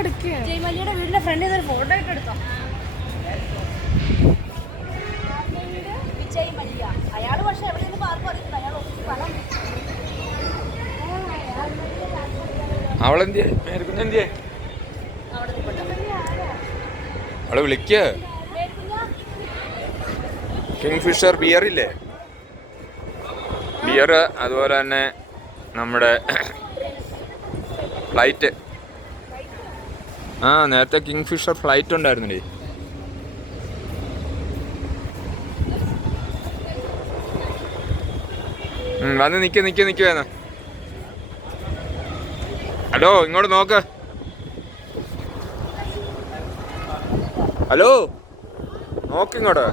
ജയ്മല്ലിയുടെ വീടിന്റെ ഫ്രണ്ടിൽ ഒരു ഫോട്ടോ ഒക്കെ എടുത്തോ. വിജയ് മല്യ അയാള് പക്ഷെ എവിടെയെങ്കിലും ആർക്കും അറിയില്ല. അയാൾ പണം അവളെന്തിയെ അവളെ വിളിക്ക. കിങ്ഫിഷർ ബിയർ ഇല്ലേ, ബിയർ, അതുപോലെ തന്നെ നമ്മുടെ ഫ്ലൈറ്റ്. നേരത്തെ കിങ്ഫിഷർ ഫ്ലൈറ്റ് ഉണ്ടായിരുന്നില്ലേ. വന്ന് നിക്ക് വേണം. ഹലോ, ഇങ്ങോട്ട് നോക്ക്. ഹലോ, നോക്കിങ്ങോട്ട്.